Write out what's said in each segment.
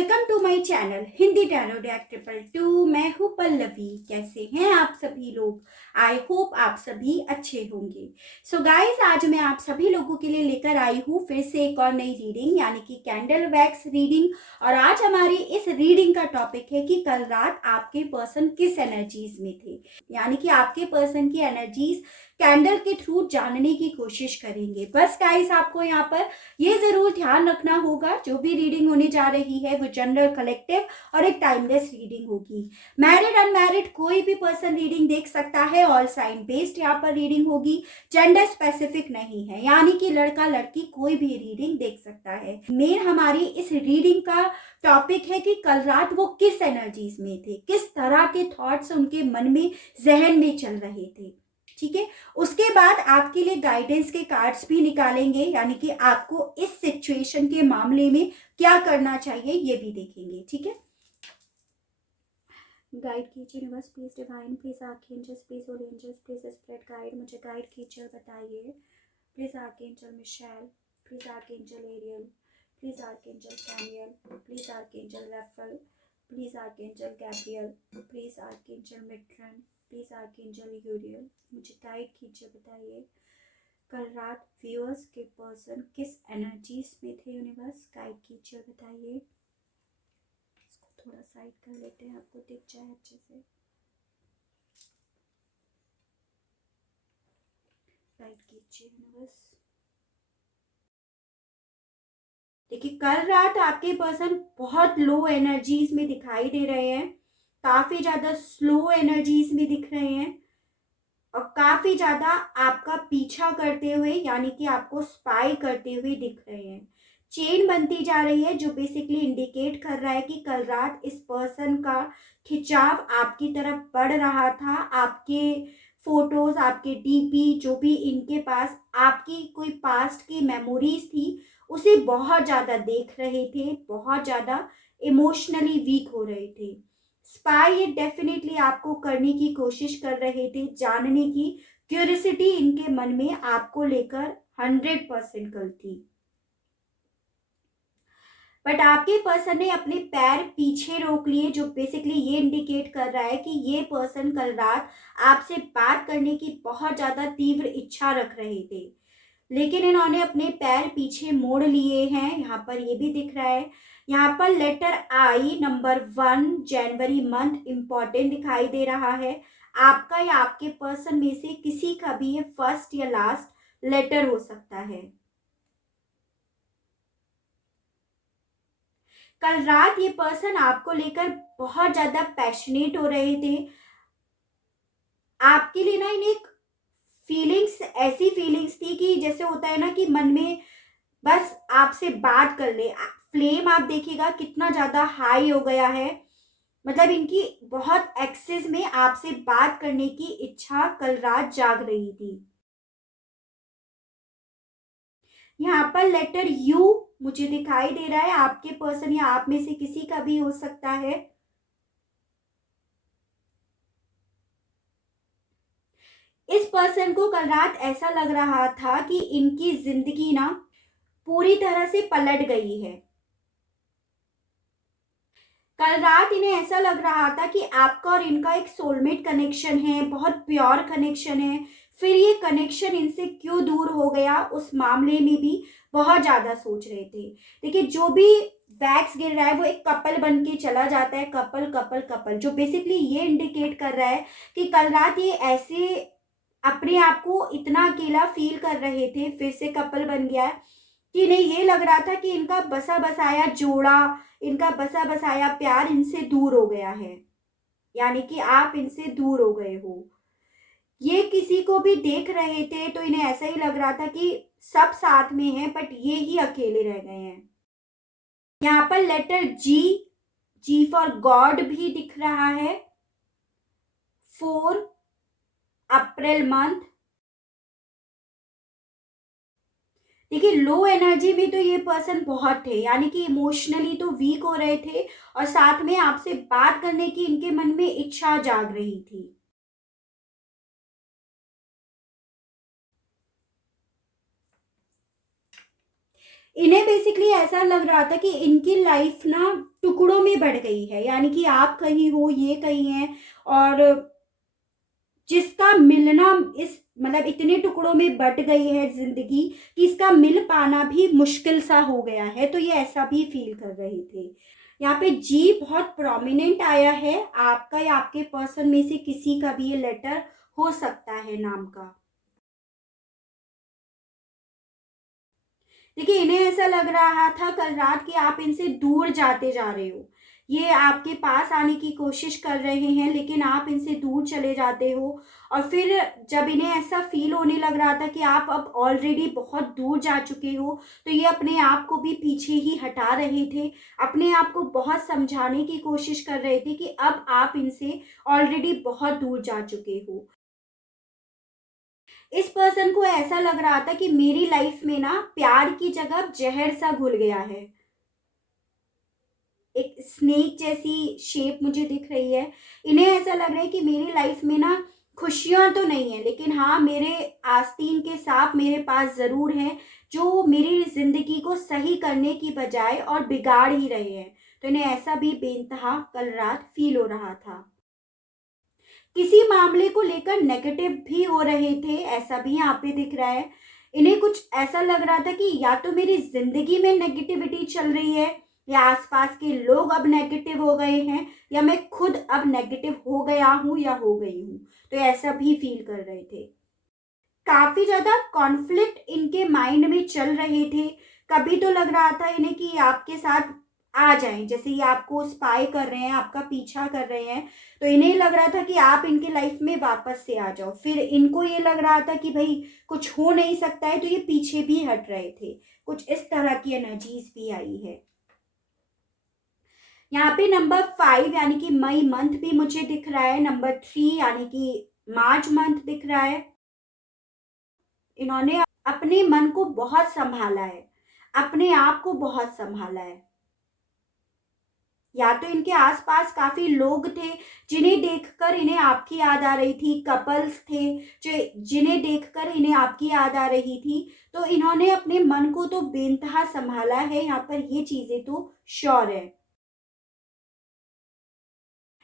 Welcome to my channel Hindi tarot deck 222। मैं हूँ पल्लवी। कैसे हैं आप सभी लोग? आई होप आप सभी अच्छे होंगे। सो गाइस, आज मैं आप सभी लोगों के लिए लेकर आई हूँ फिर से एक और नई रीडिंग, यानी कि कैंडल वैक्स रीडिंग। और आज हमारी इस रीडिंग का टॉपिक है कि कल रात आपके पर्सन किस एनर्जीज में थे, यानी कि आपके पर्सन की एनर्जीज कैंडल के थ्रू जानने की कोशिश करेंगे। बस गाइस, आपको यहाँ पर ये जरूर ध्यान रखना होगा, जो भी रीडिंग होने जा रही है वो जनरल, कलेक्टिव और एक टाइमलेस रीडिंग होगी। मैरिड अनमैरिड कोई भी पर्सन रीडिंग देख सकता है। ऑल साइन बेस्ड यहाँ पर रीडिंग होगी, जेंडर स्पेसिफिक नहीं है, यानी कि लड़का लड़की कोई भी रीडिंग देख सकता है। मेन हमारी इस रीडिंग का टॉपिक है कि कल रात वो किस एनर्जीज में थे, किस तरह के थॉट्स उनके मन में, जहन में चल रहे थे। ठीक है, उसके बाद आपके लिए गाइडेंस के कार्ड्स भी निकालेंगे, यानी कि आपको इस सिचुएशन के मामले में क्या करना चाहिए ये भी देखेंगे। ठीक है, गाइड कीजिए universe, please divine, please archangels, please holy angels, please spread guide, मुझे गाइड कीजिए और बताइए। Please archangel Michael, please archangel Ariel, please archangel Samuel, please archangel Raphael, please archangel Gabriel, please archangel Metatron, please archangel Uriel, मुझे guide कीजिए, बताइए कल रात viewers के पर्सन किस एनर्जीज में थे। यूनिवर्स गाइड कीजिए, बताइए। इसको थोड़ा साइड कर लेते हैं, आपको दिख जाए अच्छे से। गाइड कीजिए यूनिवर्स। देखिए, कल रात आपके पर्सन बहुत लो एनर्जीज में दिखाई दे रहे हैं, काफी ज्यादा स्लो एनर्जीज में दिख रहे हैं और काफी ज्यादा आपका पीछा करते हुए, यानी कि आपको स्पाई करते हुए दिख रहे हैं। चेन बनती जा रही है, जो बेसिकली इंडिकेट कर रहा है कि कल रात इस पर्सन का खिंचाव आपकी तरफ बढ़ रहा था। आपके फोटोज, आपके डीपी, जो भी इनके पास आपकी कोई पास्ट की मेमोरीज थी, उसे बहुत ज्यादा देख रहे थे, बहुत ज्यादा इमोशनली वीक हो रहे थे। स्पाई ये डेफिनेटली आपको करने की कोशिश कर रहे थे, जानने की क्यूरियोसिटी इनके मन में आपको लेकर 100% कल थी। बट आपके पर्सन ने अपने पैर पीछे रोक लिए, जो बेसिकली ये इंडिकेट कर रहा है कि ये पर्सन कल रात आपसे बात करने की बहुत ज्यादा तीव्र इच्छा रख रहे थे, लेकिन इन्होंने अपने पैर पीछे मोड़ लिए हैं। यहाँ पर ये भी दिख रहा है। यहाँ पर लेटर आई नंबर 1 जनवरी मंथ इंपॉर्टेंट दिखाई दे रहा है। आपका या आपके पर्सन में से किसी का भी ये फर्स्ट या लास्ट लेटर हो सकता है। कल रात ये पर्सन आपको लेकर बहुत ज्यादा पैशनेट हो रहे थे। आपके लिए ना इन एक फीलिंग्स, ऐसी फीलिंग्स थी कि जैसे होता है ना कि मन में बस आपसे बात कर ले। फ्लेम आप देखिएगा कितना ज्यादा हाई हो गया है, मतलब इनकी बहुत एक्सेस में आपसे बात करने की इच्छा कल रात जाग रही थी। यहाँ पर लेटर यू मुझे दिखाई दे रहा है। आपके पर्सन या आप में से किसी का भी हो सकता है। इस पर्सन को कल रात ऐसा लग रहा था कि इनकी जिंदगी ना पूरी तरह से पलट गई है। कल रात इन्हें ऐसा लग रहा था कि आपका और इनका एक सोलमेट कनेक्शन है, बहुत प्योर कनेक्शन है। फिर ये कनेक्शन इनसे क्यों दूर हो गया, उस मामले में भी बहुत ज्यादा सोच रहे थे। देखिए, जो भी वैक्स गिर रहा है वो एक कपल बन के चला जाता है, कपल कपल कपल, जो बेसिकली ये इंडिकेट कर रहा है कि कल रात ये ऐसे अपने आप को इतना अकेला फील कर रहे थे, फिर से कपल बन गया है कि इन्हें ये लग रहा था कि इनका बसा बसाया जोड़ा, इनका बसा बसाया प्यार इनसे दूर हो गया है, यानी कि आप इनसे दूर हो गए हो। ये किसी को भी देख रहे थे तो इन्हें ऐसा ही लग रहा था कि सब साथ में हैं, बट ये ही अकेले रह गए हैं। यहाँ पर letter G, G for God भी दिख रहा है। 4 अप्रैल मंथ। देखिए, लो एनर्जी में तो ये पर्सन बहुत थे, यानी कि इमोशनली तो वीक हो रहे थे और साथ में आपसे बात करने की इनके मन में इच्छा जाग रही थी। इन्हें बेसिकली ऐसा लग रहा था कि इनकी लाइफ ना टुकड़ों में बढ़ गई है, यानी कि आप कहीं हो, ये कहीं है, और जिसका मिलना इस मतलब इतने टुकड़ों में बट गई है जिंदगी कि इसका मिल पाना भी मुश्किल सा हो गया है, तो ये ऐसा भी फील कर रहे थे। यहाँ पे जी बहुत प्रोमिनेंट आया है, आपका या आपके पर्सन में से किसी का भी ये लेटर हो सकता है नाम का। देखिए, इन्हें ऐसा लग रहा था कल रात कि आप इनसे दूर जाते जा रहे हो। ये आपके पास आने की कोशिश कर रहे हैं, लेकिन आप इनसे दूर चले जाते हो। और फिर जब इन्हें ऐसा फ़ील होने लग रहा था कि आप अब ऑलरेडी बहुत दूर जा चुके हो, तो ये अपने आप को भी पीछे ही हटा रहे थे। अपने आप को बहुत समझाने की कोशिश कर रहे थे कि अब आप इनसे ऑलरेडी बहुत दूर जा चुके हो। इस पर्सन को ऐसा लग रहा था कि मेरी लाइफ में ना प्यार की जगह जहर सा घुल गया है। एक स्नेक जैसी शेप मुझे दिख रही है। इन्हें ऐसा लग रहा है कि मेरी लाइफ में ना खुशियां तो नहीं है, लेकिन हाँ, मेरे आस्तीन के सांप मेरे पास जरूर हैं, जो मेरी जिंदगी को सही करने की बजाय और बिगाड़ ही रहे हैं। तो इन्हें ऐसा भी बेइंतहा कल रात फील हो रहा था। किसी मामले को लेकर नेगेटिव भी हो रहे थे, ऐसा भी यहाँ पे दिख रहा है। इन्हें कुछ ऐसा लग रहा था कि या तो मेरी जिंदगी में नेगेटिविटी चल रही है, या आसपास के लोग अब नेगेटिव हो गए हैं, या मैं खुद अब नेगेटिव हो गया हूँ या हो गई हूँ। तो ऐसा भी फील कर रहे थे। काफी ज्यादा कॉन्फ्लिक्ट इनके माइंड में चल रहे थे। कभी तो लग रहा था इन्हें कि आपके साथ आ जाएं, जैसे ये आपको स्पाई कर रहे हैं, आपका पीछा कर रहे हैं, तो इन्हें लग रहा था कि आप इनके लाइफ में वापस से आ जाओ। फिर इनको ये लग रहा था कि भाई कुछ हो नहीं सकता है, तो ये पीछे भी हट रहे थे। कुछ इस तरह की एनर्जीज भी आई है। यहाँ पे नंबर 5 यानी कि मई मंथ भी मुझे दिख रहा है। नंबर 3 यानी कि मार्च मंथ दिख रहा है। इन्होंने अपने मन को बहुत संभाला है, अपने आप को बहुत संभाला है। या तो इनके आसपास काफी लोग थे जिन्हें देखकर इन्हें आपकी याद आ रही थी, कपल्स थे जो जिन्हें देखकर इन्हें आपकी याद आ रही थी। तो इन्होंने अपने मन को तो बेइंतहा संभाला है, यहाँ पर ये चीजें तो श्योर है।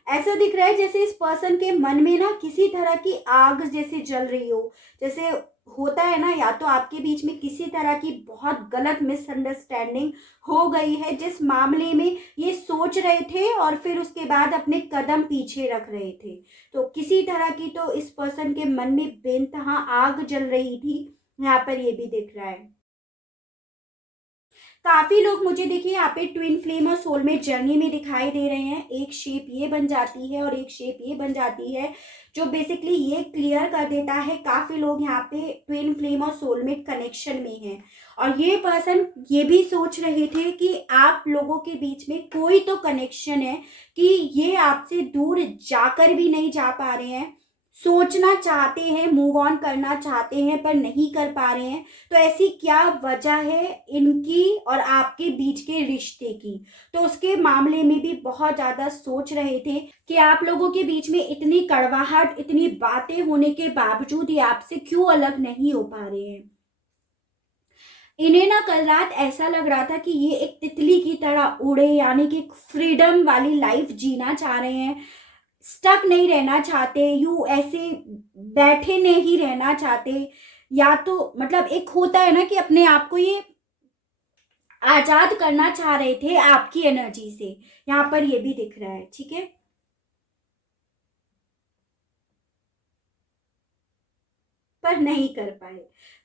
ऐसा दिख रहा है जैसे इस पर्सन के मन में ना किसी तरह की आग जैसे जल रही हो। जैसे होता है ना, या तो आपके बीच में किसी तरह की बहुत गलत मिसअंडरस्टैंडिंग हो गई है, जिस मामले में ये सोच रहे थे और फिर उसके बाद अपने कदम पीछे रख रहे थे। तो किसी तरह की तो इस पर्सन के मन में बेइंतहा आग जल रही थी, यहाँ पर ये भी दिख रहा है। काफी लोग मुझे देखिए यहाँ पे ट्विन फ्लेम और सोलमेट जर्नी में दिखाई दे रहे हैं। एक शेप ये बन जाती है और एक शेप ये बन जाती है, जो बेसिकली ये क्लियर कर देता है काफी लोग यहाँ पे ट्विन फ्लेम और सोलमेट कनेक्शन में हैं। और ये पर्सन ये भी सोच रहे थे कि आप लोगों के बीच में कोई तो कनेक्शन है, कि ये आपसे दूर जाकर भी नहीं जा पा रहे हैं, सोचना चाहते हैं, मूव ऑन करना चाहते हैं, पर नहीं कर पा रहे हैं। तो ऐसी क्या वजह है इनकी और आपके बीच के रिश्ते की, तो उसके मामले में भी बहुत ज़्यादा सोच रहे थे कि आप लोगों के बीच में इतनी कड़वाहट, इतनी बातें होने के बावजूद ये आपसे क्यों अलग नहीं हो पा रहे हैं। इन्हें ना कल रात ऐसा लग रहा था कि ये एक तितली की तरह उड़े, यानी कि फ्रीडम वाली लाइफ जीना चाह रहे हैं, स्टक नहीं रहना चाहते, यू ऐसे बैठे नहीं रहना चाहते। या तो मतलब एक होता है ना कि अपने आप को ये आजाद करना चाह रहे थे आपकी एनर्जी से, यहाँ पर ये भी दिख रहा है। ठीक है, पर नहीं कर पाए।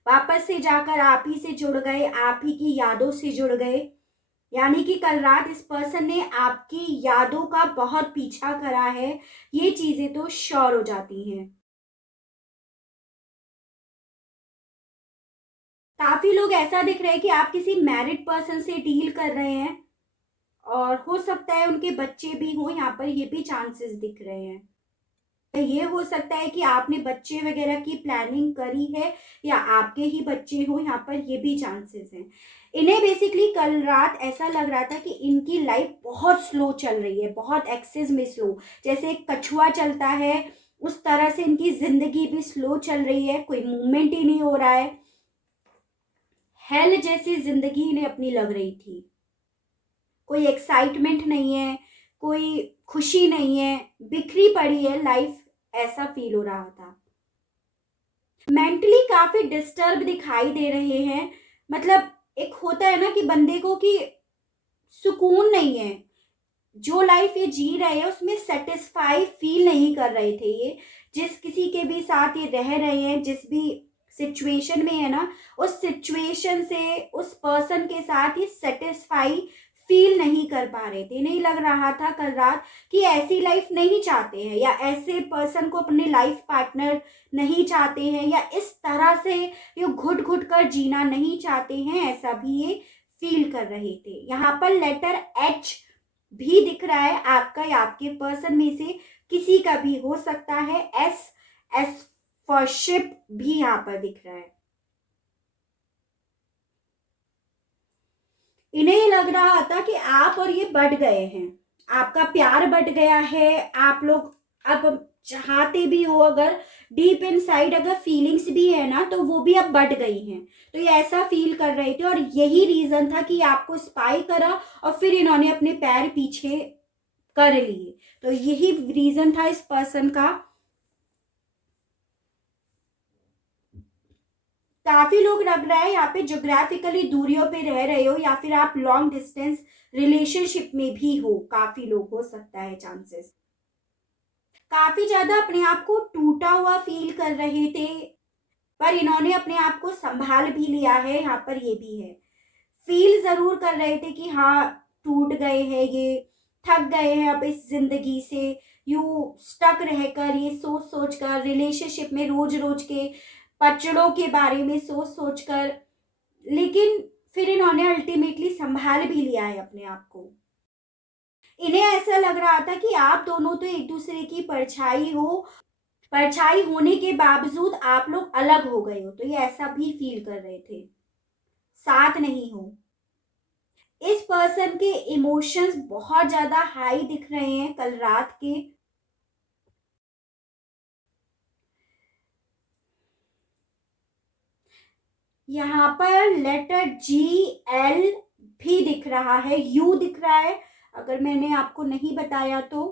वापस से जाकर आप ही से जुड़ गए, आप ही की यादों से जुड़ गए। यानी कि कल रात इस पर्सन ने आपकी यादों का बहुत पीछा करा है, ये चीजें तो श्योर हो जाती हैं। काफी लोग ऐसा दिख रहे हैं कि आप किसी मैरिड पर्सन से डील कर रहे हैं, और हो सकता है उनके बच्चे भी हों, यहाँ पर ये भी चांसेस दिख रहे हैं। ये हो सकता है कि आपने बच्चे वगैरह की प्लानिंग करी है, या आपके ही बच्चे हो, यहाँ पर ये भी चांसेस हैं। इन्हें बेसिकली कल रात ऐसा लग रहा था कि इनकी लाइफ बहुत स्लो चल रही है, बहुत एक्सेस में स्लो, जैसे एक कछुआ चलता है उस तरह से इनकी जिंदगी भी स्लो चल रही है, कोई मूवमेंट ही नहीं हो रहा है। हेल जैसी जिंदगी इन्हें अपनी लग रही थी। कोई एक्साइटमेंट नहीं है, कोई खुशी नहीं है, बिखरी पड़ी है लाइफ, ऐसा फील हो रहा था। मेंटली काफी डिस्टर्ब दिखाई दे रहे हैं। मतलब एक होता है ना कि बंदे को कि सुकून नहीं है, जो लाइफ ये जी रहे हैं उसमें सेटिस्फाई फील नहीं कर रहे थे ये। जिस किसी के भी साथ ये रह रहे हैं, जिस भी सिचुएशन में है ना, उस सिचुएशन से उस पर्सन के साथ ये सेटिस्फाई फील नहीं कर पा रहे थे। नहीं लग रहा था कल रात कि ऐसी लाइफ नहीं चाहते हैं, या ऐसे पर्सन को अपने लाइफ पार्टनर नहीं चाहते हैं, या इस तरह से ये घुट घुट कर जीना नहीं चाहते हैं, ऐसा भी ये फील कर रहे थे। यहाँ पर लेटर एच भी दिख रहा है आपका या आपके पर्सन में से किसी का भी हो सकता है। एस, एस फॉर शिप भी यहाँ पर दिख रहा है। इन्हें लग रहा था कि आप और ये बढ़ गए हैं, आपका प्यार बढ़ गया है, आप लोग अब चाहते भी हो, अगर डीप इन साइड अगर फीलिंग्स भी है ना तो वो भी अब बढ़ गई हैं। तो ये ऐसा फील कर रहे थे और यही रीजन था कि आपको स्पाई करा और फिर इन्होंने अपने पैर पीछे कर लिए। तो यही रीजन था इस पर्सन का। काफी लोग लग रहा है यहाँ पे ज्योग्राफिकली दूरियों पे रह रहे हो, या फिर आप लॉन्ग डिस्टेंस रिलेशनशिप में भी हो, काफी लोग हो सकता है चांसेस। काफी ज्यादा अपने आप को टूटा हुआ फील कर रहे थे, पर इन्होंने अपने आप को संभाल भी लिया है। यहाँ पर ये भी है, फील जरूर कर रहे थे कि हाँ टूट गए हैं ये, थक गए हैं अब इस जिंदगी से, यू स्टक रहकर ये सोच सोच कर रिलेशनशिप में रोज रोज के पचड़ों के बारे में सोच सोच कर। लेकिन फिर इन्होंने अल्टीमेटली संभाल भी लिया है अपने आप को। इन्हें ऐसा लग रहा था कि आप दोनों तो एक दूसरे की परछाई हो, परछाई होने के बावजूद आप लोग अलग हो गए हो, तो ये ऐसा भी फील कर रहे थे, साथ नहीं हो। इस पर्सन के इमोशंस बहुत ज्यादा हाई दिख रहे हैं कल रात के। यहाँ पर लेटर जी, एल भी दिख रहा है, यू दिख रहा है, अगर मैंने आपको नहीं बताया तो।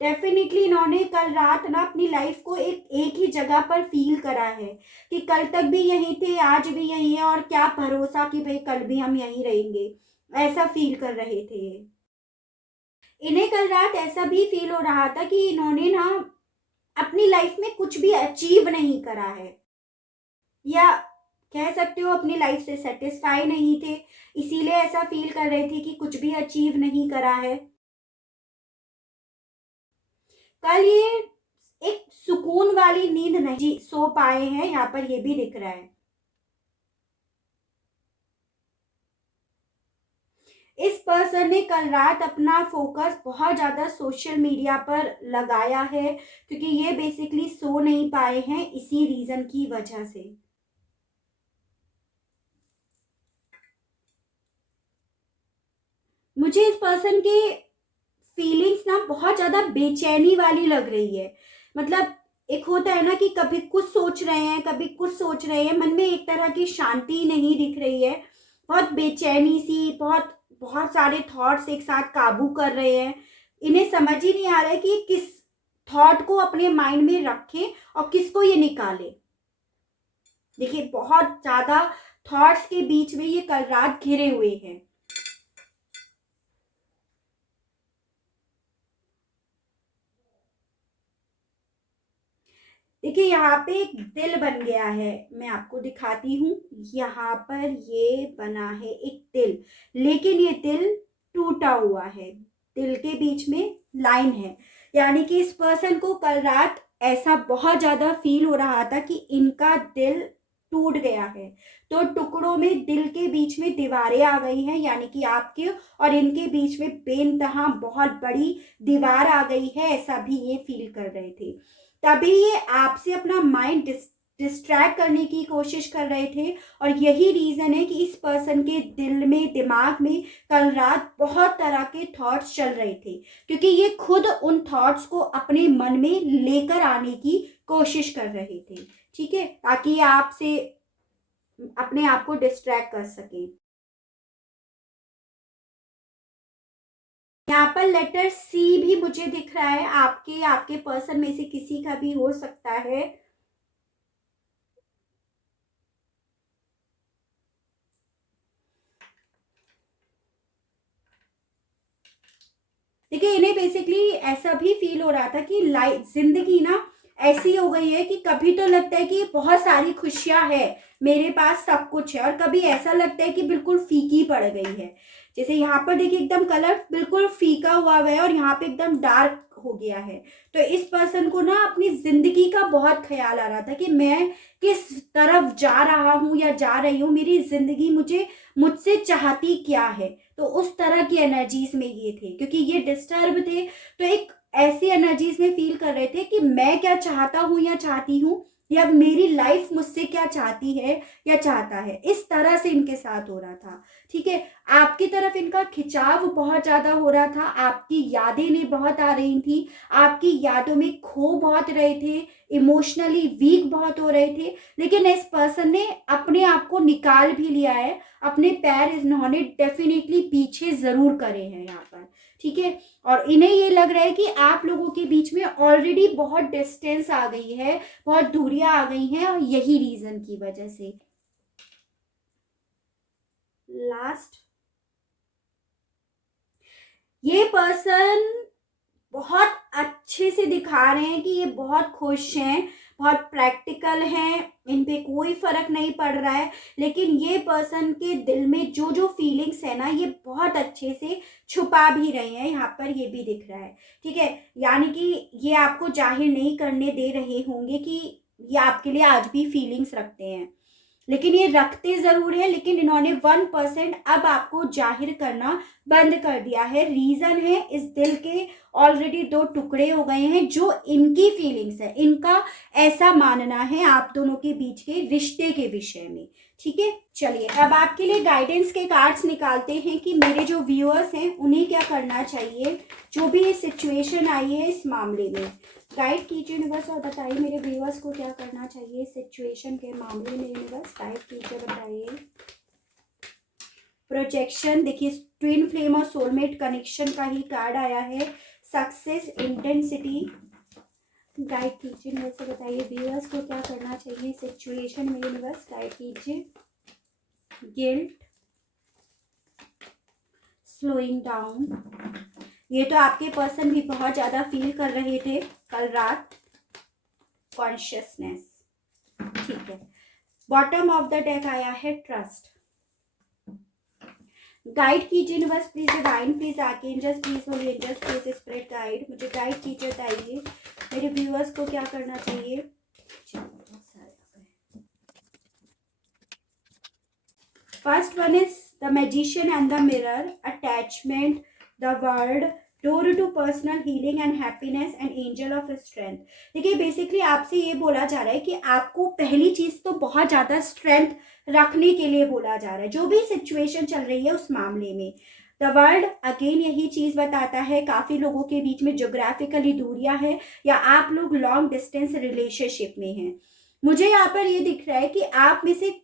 डेफिनेटली इन्होंने कल रात ना अपनी लाइफ को एक ही जगह पर फील करा है कि कल तक भी यहीं थे, आज भी यहीं है, और क्या भरोसा कि भाई कल भी हम यहीं रहेंगे, ऐसा फील कर रहे थे। इन्हें कल रात ऐसा भी फील हो रहा था कि इन्होंने ना अपनी लाइफ में कुछ भी अचीव नहीं करा है, या कह सकते हो अपनी लाइफ से सेटिस्फाई नहीं थे, इसीलिए ऐसा फील कर रहे थे कि कुछ भी अचीव नहीं करा है। कल ये एक सुकून वाली नींद नहीं सो पाए हैं, यहाँ पर ये भी दिख रहा है। इस पर्सन ने कल रात अपना फोकस बहुत ज्यादा सोशल मीडिया पर लगाया है, क्योंकि ये बेसिकली सो नहीं पाए हैं इसी रीजन की वजह से। मुझे इस पर्सन के फीलिंग्स ना बहुत ज्यादा बेचैनी वाली लग रही है। मतलब एक होता है ना कि कभी कुछ सोच रहे हैं, कभी कुछ सोच रहे हैं, मन में एक तरह की शांति नहीं दिख रही है, बहुत बेचैनी सी, बहुत बहुत सारे थॉट्स एक साथ काबू कर रहे हैं। इन्हें समझ ही नहीं आ रहा है कि किस थॉट को अपने माइंड में रखें और किसको ये निकाले। देखिए बहुत ज्यादा थॉट्स के बीच में ये कल रात घिरे हुए हैं। देखिए यहाँ पे एक दिल बन गया है, मैं आपको दिखाती हूँ। यहाँ पर ये बना है एक दिल, लेकिन ये दिल टूटा हुआ है, दिल के बीच में लाइन है। यानी कि इस पर्सन को कल रात ऐसा बहुत ज्यादा फील हो रहा था कि इनका दिल टूट गया है, तो टुकड़ों में दिल के बीच में दीवारें आ गई हैं, यानी कि आपके और इनके बीच में बेनतहा बहुत बड़ी दीवार आ गई है, ऐसा भी ये फील कर रहे थे। तभी ये आपसे अपना माइंड डिस्ट्रैक्ट करने की कोशिश कर रहे थे। और यही रीज़न है कि इस पर्सन के दिल में, दिमाग में कल रात बहुत तरह के थॉट्स चल रहे थे, क्योंकि ये खुद उन थॉट्स को अपने मन में लेकर आने की कोशिश कर रहे थे, ठीक है, ताकि आपसे अपने आप को डिस्ट्रैक्ट कर सकें। यहाँ पर लेटर सी भी मुझे दिख रहा है, आपके पर्सन में से किसी का भी हो सकता है। देखिए, इन्हें बेसिकली ऐसा भी फील हो रहा था कि लाइफ, जिंदगी ना ऐसी हो गई है कि कभी तो लगता है कि बहुत सारी खुशियां है, मेरे पास सब कुछ है, और कभी ऐसा लगता है कि बिल्कुल फीकी पड़ गई है। जैसे यहाँ पर देखिए एकदम कलर बिल्कुल फीका हुआ है और यहाँ पे एकदम डार्क हो गया है। तो इस पर्सन को ना अपनी जिंदगी का बहुत ख्याल आ रहा था कि मैं किस तरफ जा रहा हूँ या जा रही हूँ, मेरी जिंदगी मुझसे चाहती क्या है। तो उस तरह की एनर्जीज में ये थे, क्योंकि ये डिस्टर्ब थे, तो एक ऐसी एनर्जीज में फील कर रहे थे कि मैं क्या चाहता हूँ या चाहती हूँ, या मेरी लाइफ मुझसे क्या चाहती है या चाहता है। इस तरह से इनके साथ हो रहा था, ठीक है। आपकी तरफ इनका खिंचाव बहुत ज्यादा हो रहा था, आपकी यादें ने बहुत आ रही थी, आपकी यादों में खो बहुत रहे थे, इमोशनली वीक बहुत हो रहे थे। लेकिन इस पर्सन ने अपने आप को निकाल भी लिया है, अपने पैर इन्होंने डेफिनेटली पीछे जरूर करे हैं यहाँ पर, ठीक है। और इन्हें ये लग रहा है कि आप लोगों के बीच में ऑलरेडी बहुत डिस्टेंस आ गई है, बहुत दूरियां आ गई हैं, और यही रीजन की वजह से। लास्ट, ये पर्सन बहुत अच्छे से दिखा रहे हैं कि ये बहुत खुश हैं, बहुत प्रैक्टिकल हैं, इन पे कोई फर्क नहीं पड़ रहा है। लेकिन ये पर्सन के दिल में जो जो फीलिंग्स है ना, ये बहुत अच्छे से छुपा भी रहे हैं, यहाँ पर ये भी दिख रहा है, ठीक है। यानी कि ये आपको जाहिर नहीं करने दे रहे होंगे कि ये आपके लिए आज भी फीलिंग्स रखते हैं, लेकिन ये रखते जरूर है, लेकिन इन्होंने 1% अब आपको जाहिर करना बंद कर दिया है। रीजन है, इस दिल के ऑलरेडी 2 टुकड़े हो गए हैं, जो इनकी फीलिंग्स है, इनका ऐसा मानना है आप दोनों के बीच के रिश्ते के विषय में, ठीक है। चलिए अब आपके लिए गाइडेंस के कार्ड्स निकालते हैं कि मेरे जो व्यूअर्स हैं उन्हें क्या करना चाहिए, जो भी ये सिचुएशन आई है इस मामले में। गाइड कीजिए यूनिवर्स और बताइए मेरे व्यूअर्स को क्या करना चाहिए सिचुएशन के मामले में। यूनिवर्स गाइड कीजिए, बताइए। प्रोजेक्शन, देखिए ट्विन फ्लेम और सोलमेट कनेक्शन का ही कार्ड आया है। Success, intensity. गाइड कीजिए यूनिवर्स से बताइए व्यूअर्स को क्या करना चाहिए सिचुएशन में। यूनिवर्स गाइड कीजिए। गिल्ट, स्लोइंग डाउन, ये तो आपके पर्सन भी बहुत ज्यादा फील कर रहे थे कल रात। कॉन्शियसनेस, ठीक है। बॉटम ऑफ द डेक आया है ट्रस्ट। गाइड कीजिए universe please, divine please, archangels please, holy angels please, spirit guide, मुझे गाइड कीजिए, बताइए मेरे व्यूअर्स को क्या करना चाहिए। First one is the magician and the mirror, attachment, the world, door to personal healing and happiness, and angel of strength. देखिए basically आपसे ये बोला जा रहा है कि आपको पहली चीज तो बहुत ज्यादा स्ट्रेंथ रखने के लिए बोला जा रहा है, जो भी सिचुएशन चल रही है उस मामले में। द वर्ल्ड अगेन यही चीज बताता है, काफी लोगों के बीच में जोग्राफिकली दूरियां हैं, या आप लोग लॉन्ग डिस्टेंस रिलेशनशिप में हैं। मुझे यहाँ पर ये दिख रहा है कि आप में से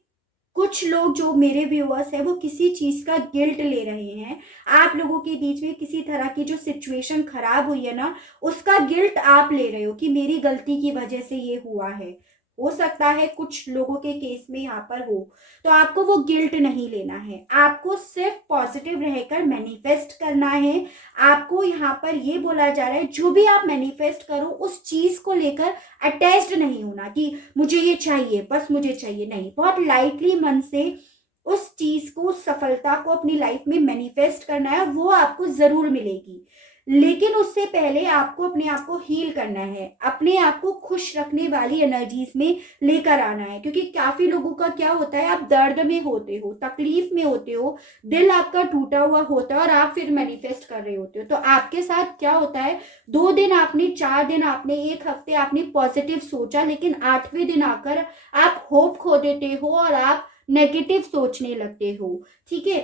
कुछ लोग जो मेरे व्यूअर्स हैं वो किसी चीज का गिल्ट ले रहे हैं। आप लोगों के बीच में किसी तरह की जो सिचुएशन खराब हुई है ना, उसका गिल्ट आप ले रहे हो कि मेरी गलती की वजह से ये हुआ है। हो सकता है कुछ लोगों के केस में यहाँ पर हो, तो आपको वो गिल्ट नहीं लेना है, आपको सिर्फ पॉजिटिव रहकर मैनिफेस्ट करना है। आपको यहाँ पर ये बोला जा रहा है जो भी आप मैनिफेस्ट करो उस चीज को लेकर अटैच्ड नहीं होना कि मुझे ये चाहिए, बस मुझे चाहिए, नहीं। बहुत लाइटली मन से उस चीज को, उस सफलता को अपनी लाइफ में मैनिफेस्ट करना है, और वो आपको जरूर मिलेगी। लेकिन उससे पहले आपको अपने आप को हील करना है, अपने आप को खुश रखने वाली एनर्जीज में लेकर आना है। क्योंकि काफी लोगों का क्या होता है, आप दर्द में होते हो, तकलीफ में होते हो, दिल आपका टूटा हुआ होता है और आप फिर मैनिफेस्ट कर रहे होते हो। तो आपके साथ क्या होता है, 2 दिन आपने, 4 दिन आपने, 1 हफ्ते आपने पॉजिटिव सोचा, लेकिन 8वें दिन आकर आप होप खो देते हो और आप नेगेटिव सोचने लगते हो। ठीक है,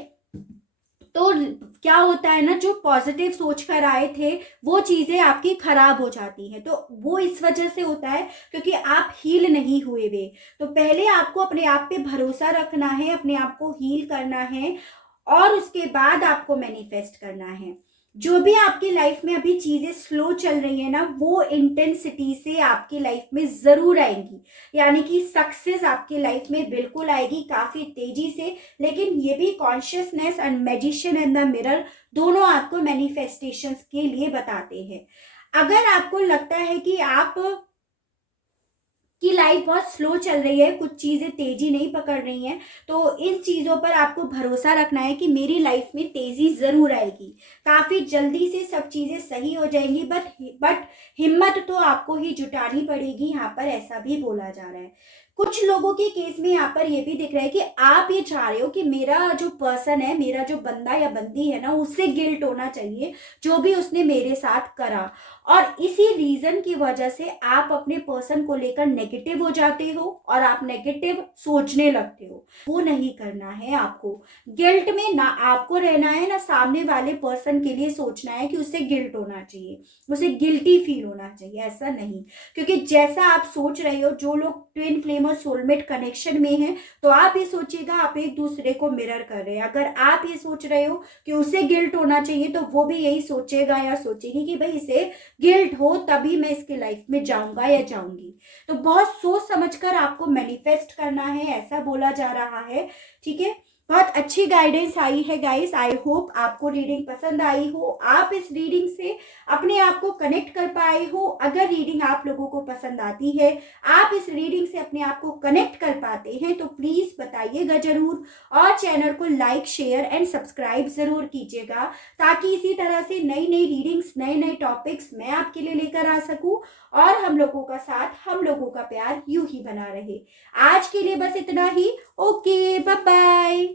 तो क्या होता है ना, जो पॉजिटिव सोच कर आए थे वो चीजें आपकी खराब हो जाती हैं। तो वो इस वजह से होता है क्योंकि आप हील नहीं हुए वे। तो पहले आपको अपने आप पे भरोसा रखना है, अपने आप को हील करना है और उसके बाद आपको मैनिफेस्ट करना है। जो भी आपकी लाइफ में अभी चीजें स्लो चल रही है ना, वो इंटेंसिटी से आपकी लाइफ में जरूर आएंगी। यानी कि सक्सेस आपकी लाइफ में बिल्कुल आएगी, काफी तेजी से। लेकिन ये भी consciousness and magician and the mirror दोनों आपको मैनिफेस्टेशंस के लिए बताते हैं। अगर आपको लगता है कि आप की लाइफ बहुत स्लो चल रही है, कुछ चीजें तेजी नहीं पकड़ रही हैं, तो इन चीजों पर आपको भरोसा रखना है कि मेरी लाइफ में तेजी जरूर आएगी, काफी जल्दी से सब चीजें सही हो जाएंगी। बट हिम्मत तो आपको ही जुटानी पड़ेगी, यहाँ पर ऐसा भी बोला जा रहा है। कुछ लोगों के केस में यहाँ पर ये भी दिख रहा है कि आप ये चाह रहे हो कि मेरा जो पर्सन है, मेरा जो बंदा या बंदी है ना, उससे गिल्ट होना चाहिए जो भी उसने मेरे साथ करा। और इसी रीजन की वजह से आप अपने पर्सन को लेकर नेगेटिव हो जाते हो और आप नेगेटिव सोचने लगते हो। वो नहीं करना है आपको। गिल्ट में ना आपको रहना है, ना सामने वाले पर्सन के लिए सोचना है कि उसे गिल्ट होना चाहिए, उसे गिल्टी फील होना चाहिए, ऐसा नहीं। क्योंकि जैसा आप सोच रहे हो, जो लोग ट्विन फ्लेम और सोलमेट कनेक्शन में हैं, तो आप ये सोचिएगा आप एक दूसरे को मिरर कर रहे हैं। अगर आप ये सोच रहे हो कि उसे गिल्ट होना चाहिए, तो वो भी यही सोचेगा या सोचेगी कि भाई इसे गिल्ट हो तभी मैं इसकी लाइफ में जाऊंगा या जाऊंगी। तो बहुत सोच समझकर आपको मैनिफेस्ट करना है, ऐसा बोला जा रहा है। ठीक है, बहुत अच्छी गाइडेंस आई है गाइस। आई होप आपको रीडिंग पसंद आई हो, आप इस रीडिंग से अपने आप को कनेक्ट कर पाए हो। अगर रीडिंग आप लोगों को पसंद आती है, आप इस रीडिंग से अपने आप को कनेक्ट कर पाते हैं, तो प्लीज बताइएगा जरूर। और चैनल को लाइक, शेयर एंड सब्सक्राइब जरूर कीजिएगा, ताकि इसी तरह से नई नई रीडिंग्स, नए नए टॉपिक्स मैं आपके लिए लेकर आ सकूं और हम लोगों का साथ, हम लोगों का प्यार यूं ही बना रहे। आज के लिए बस इतना ही। Okay, bye bye.